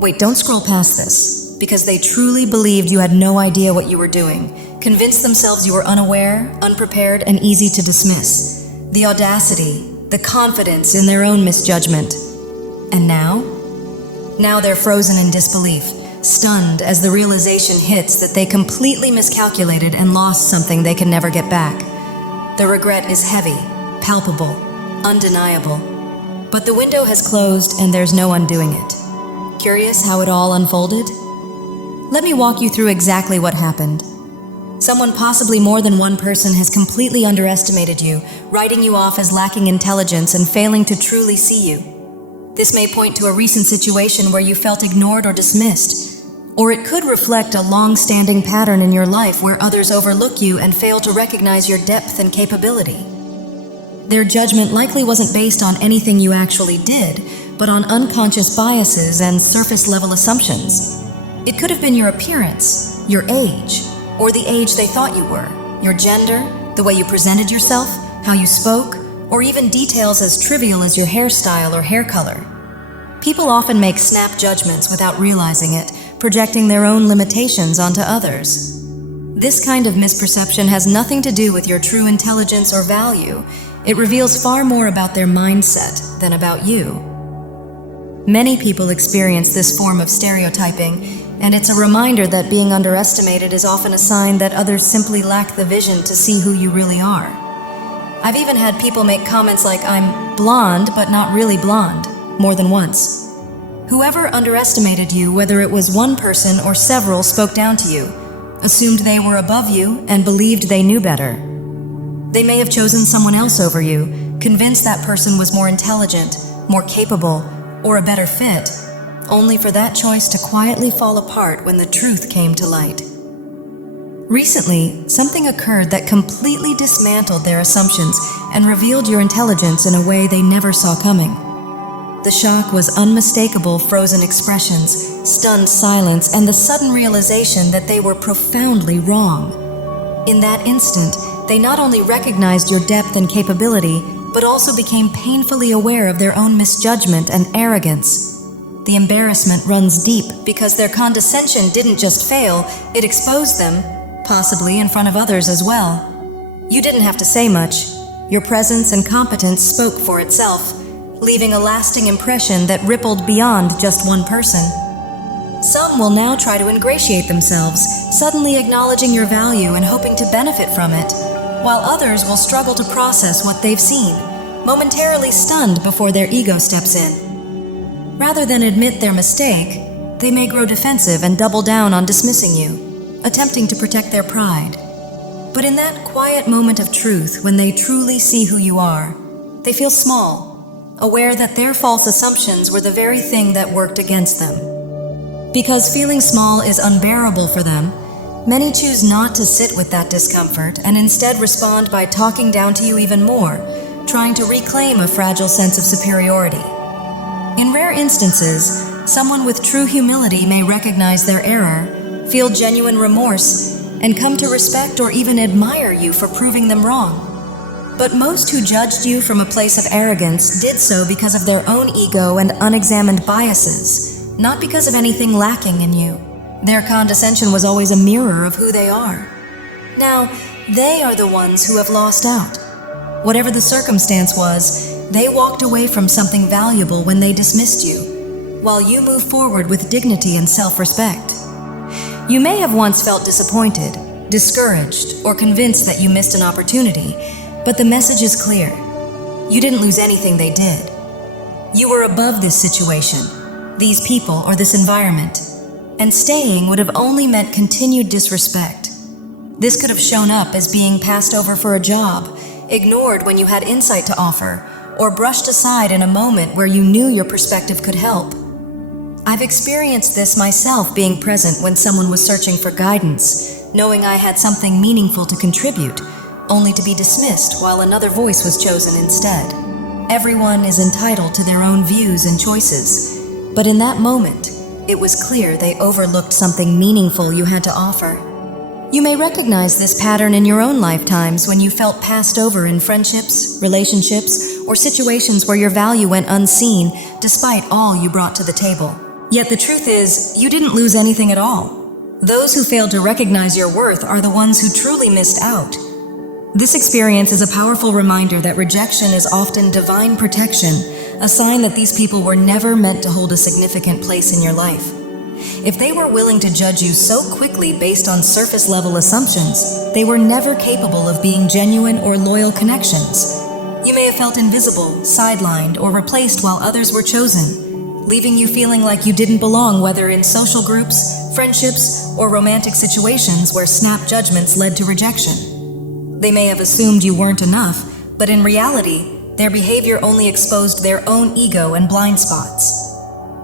Wait, don't scroll past this, because they truly believed you had no idea what you were doing, convinced themselves you were unaware, unprepared, and easy to dismiss. The audacity, the confidence in their own misjudgment. And now? Now they're frozen in disbelief, stunned as the realization hits that they completely miscalculated and lost something they can never get back. The regret is heavy, palpable, undeniable. But the window has closed and there's no undoing it. Curious how it all unfolded? Let me walk you through exactly what happened. Someone, possibly more than one person, has completely underestimated you, writing you off as lacking intelligence and failing to truly see you. This may point to a recent situation where you felt ignored or dismissed, or it could reflect a long-standing pattern in your life where others overlook you and fail to recognize your depth and capability. Their judgment likely wasn't based on anything you actually did, but on unconscious biases and surface-level assumptions. It could have been your appearance, your age, or the age they thought you were, your gender, the way you presented yourself, how you spoke, or even details as trivial as your hairstyle or hair color. People often make snap judgments without realizing it, projecting their own limitations onto others. This kind of misperception has nothing to do with your true intelligence or value. It reveals far more about their mindset than about you. Many people experience this form of stereotyping, and it's a reminder that being underestimated is often a sign that others simply lack the vision to see who you really are. I've even had people make comments like, "I'm blonde, but not really blonde," more than once. Whoever underestimated you, whether it was one person or several, spoke down to you, assumed they were above you, and believed they knew better. They may have chosen someone else over you, convinced that person was more intelligent, more capable, or a better fit, only for that choice to quietly fall apart when the truth came to light. Recently, something occurred that completely dismantled their assumptions and revealed your intelligence in a way they never saw coming. The shock was unmistakable frozen expressions, stunned silence, and the sudden realization that they were profoundly wrong. In that instant, they not only recognized your depth and capability, but also became painfully aware of their own misjudgment and arrogance. The embarrassment runs deep because their condescension didn't just fail, it exposed them, possibly in front of others as well. You didn't have to say much. Your presence and competence spoke for itself, leaving a lasting impression that rippled beyond just one person. Some will now try to ingratiate themselves, suddenly acknowledging your value and hoping to benefit from it, while others will struggle to process what they've seen, momentarily stunned before their ego steps in. Rather than admit their mistake, they may grow defensive and double down on dismissing you, attempting to protect their pride. But in that quiet moment of truth, when they truly see who you are, they feel small, aware that their false assumptions were the very thing that worked against them. Because feeling small is unbearable for them, many choose not to sit with that discomfort and instead respond by talking down to you even more, trying to reclaim a fragile sense of superiority. In rare instances, someone with true humility may recognize their error, feel genuine remorse, and come to respect or even admire you for proving them wrong. But most who judged you from a place of arrogance did so because of their own ego and unexamined biases, not because of anything lacking in you. Their condescension was always a mirror of who they are. Now, they are the ones who have lost out. Whatever the circumstance was, they walked away from something valuable when they dismissed you, while you move forward with dignity and self-respect. You may have once felt disappointed, discouraged, or convinced that you missed an opportunity, but the message is clear. You didn't lose anything they did. You were above this situation, these people, or this environment, and staying would have only meant continued disrespect. This could have shown up as being passed over for a job, ignored when you had insight to offer, or brushed aside in a moment where you knew your perspective could help. I've experienced this myself, being present when someone was searching for guidance, knowing I had something meaningful to contribute, only to be dismissed while another voice was chosen instead. Everyone is entitled to their own views and choices, but in that moment, it was clear they overlooked something meaningful you had to offer. You may recognize this pattern in your own lifetimes when you felt passed over in friendships, relationships, or situations where your value went unseen despite all you brought to the table. Yet the truth is, you didn't lose anything at all. Those who failed to recognize your worth are the ones who truly missed out. This experience is a powerful reminder that rejection is often divine protection, a sign that these people were never meant to hold a significant place in your life. If they were willing to judge you so quickly based on surface-level assumptions, they were never capable of being genuine or loyal connections. You may have felt invisible, sidelined, or replaced while others were chosen, leaving you feeling like you didn't belong, whether in social groups, friendships, or romantic situations where snap judgments led to rejection. They may have assumed you weren't enough, but in reality, their behavior only exposed their own ego and blind spots.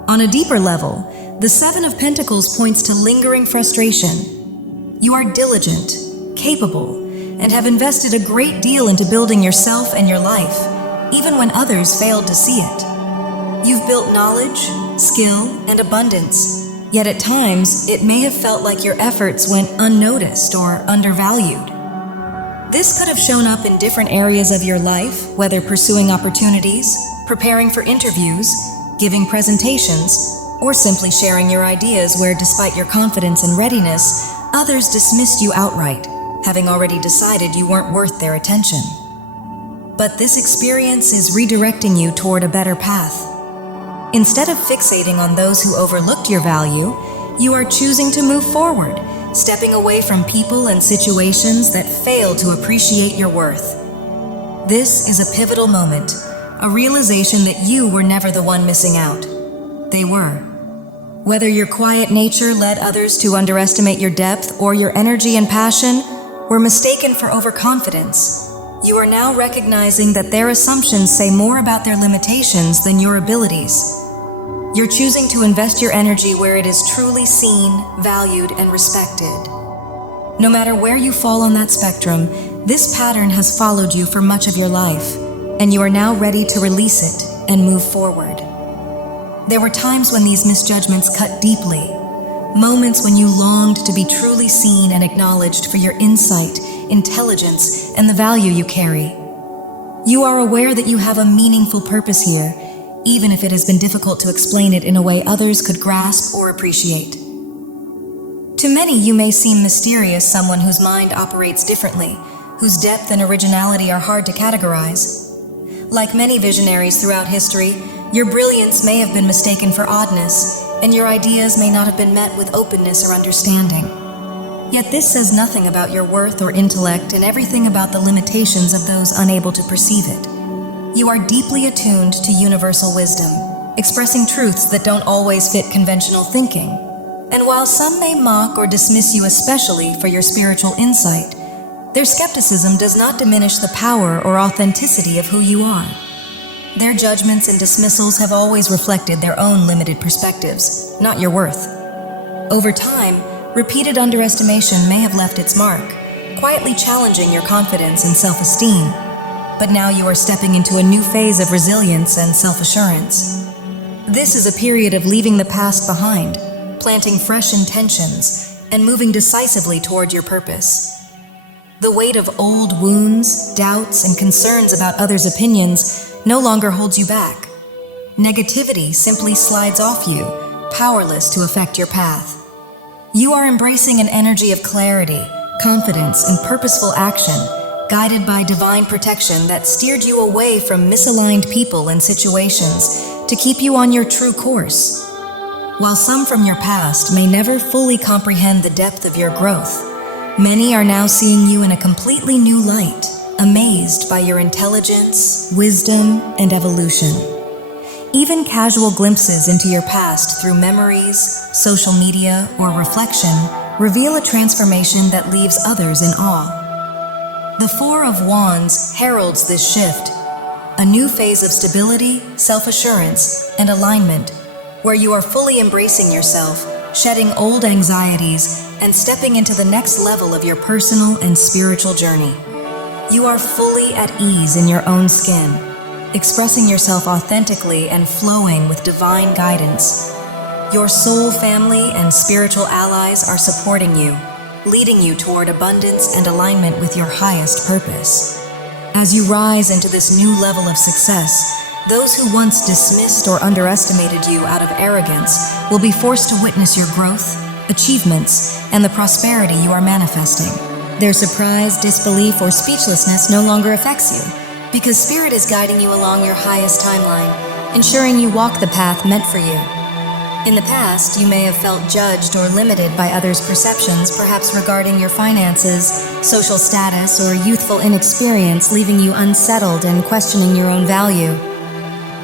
On a deeper level, the Seven of Pentacles points to lingering frustration. You are diligent, capable, and have invested a great deal into building yourself and your life, even when others failed to see it. You've built knowledge, skill, and abundance, yet at times it may have felt like your efforts went unnoticed or undervalued. This could have shown up in different areas of your life, whether pursuing opportunities, preparing for interviews, giving presentations, or simply sharing your ideas where, despite your confidence and readiness, others dismissed you outright, having already decided you weren't worth their attention. But this experience is redirecting you toward a better path. Instead of fixating on those who overlooked your value, you are choosing to move forward, stepping away from people and situations that fail to appreciate your worth. This is a pivotal moment, a realization that you were never the one missing out. They were. Whether your quiet nature led others to underestimate your depth or your energy and passion were mistaken for overconfidence, you are now recognizing that their assumptions say more about their limitations than your abilities. You're choosing to invest your energy where it is truly seen, valued, and respected. No matter where you fall on that spectrum, this pattern has followed you for much of your life, and you are now ready to release it and move forward. There were times when these misjudgments cut deeply, moments when you longed to be truly seen and acknowledged for your insight, intelligence, and the value you carry. You are aware that you have a meaningful purpose here, even if it has been difficult to explain it in a way others could grasp or appreciate. To many, you may seem mysterious, someone whose mind operates differently, whose depth and originality are hard to categorize. Like many visionaries throughout history, your brilliance may have been mistaken for oddness, and your ideas may not have been met with openness or understanding. Yet this says nothing about your worth or intellect and everything about the limitations of those unable to perceive it. You are deeply attuned to universal wisdom, expressing truths that don't always fit conventional thinking. And while some may mock or dismiss you especially for your spiritual insight, their skepticism does not diminish the power or authenticity of who you are. Their judgments and dismissals have always reflected their own limited perspectives, not your worth. Over time, repeated underestimation may have left its mark, quietly challenging your confidence and self-esteem. But now you are stepping into a new phase of resilience and self-assurance. This is a period of leaving the past behind, planting fresh intentions, and moving decisively toward your purpose. The weight of old wounds, doubts, and concerns about others' opinions no longer holds you back. Negativity simply slides off you, powerless to affect your path. You are embracing an energy of clarity, confidence, and purposeful action, guided by divine protection that steered you away from misaligned people and situations to keep you on your true course. While some from your past may never fully comprehend the depth of your growth, many are now seeing you in a completely new light, amazed by your intelligence, wisdom, and evolution. Even casual glimpses into your past through memories, social media, or reflection reveal a transformation that leaves others in awe. The Four of Wands heralds this shift, a new phase of stability, self-assurance, and alignment, where you are fully embracing yourself, shedding old anxieties, and stepping into the next level of your personal and spiritual journey. You are fully at ease in your own skin, expressing yourself authentically and flowing with divine guidance. Your soul family and spiritual allies are supporting you, leading you toward abundance and alignment with your highest purpose. As you rise into this new level of success, Those who once dismissed or underestimated you out of arrogance will be forced to witness your growth, achievements, and the prosperity you are manifesting. Their surprise, disbelief, or speechlessness no longer affects you, because Spirit is guiding you along your highest timeline, ensuring you walk the path meant for you. In the past, you may have felt judged or limited by others' perceptions, perhaps regarding your finances, social status, or youthful inexperience, leaving you unsettled and questioning your own value.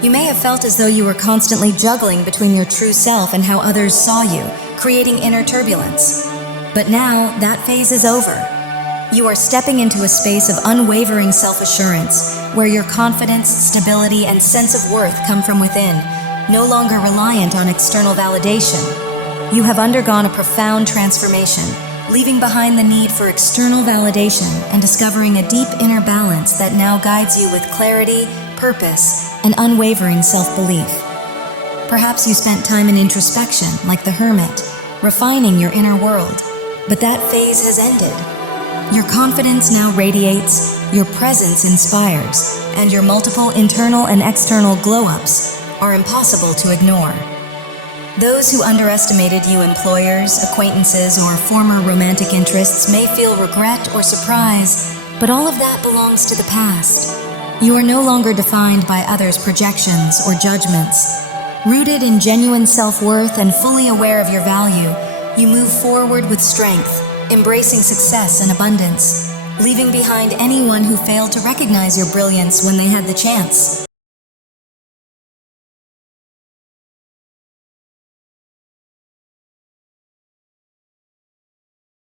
You may have felt as though you were constantly juggling between your true self and how others saw you, creating inner turbulence. But now, that phase is over. You are stepping into a space of unwavering self-assurance, where your confidence, stability, and sense of worth come from within, no longer reliant on external validation. You have undergone a profound transformation, leaving behind the need for external validation and discovering a deep inner balance that now guides you with clarity, purpose, and unwavering self-belief. Perhaps you spent time in introspection, like the hermit, refining your inner world, but that phase has ended. Your confidence now radiates, your presence inspires, and your multiple internal and external glow-ups are impossible to ignore. Those who underestimated you, employers, acquaintances, or former romantic interests, may feel regret or surprise, but all of that belongs to the past. You are no longer defined by others' projections or judgments. Rooted in genuine self-worth and fully aware of your value, you move forward with strength, embracing success and abundance, leaving behind anyone who failed to recognize your brilliance when they had the chance.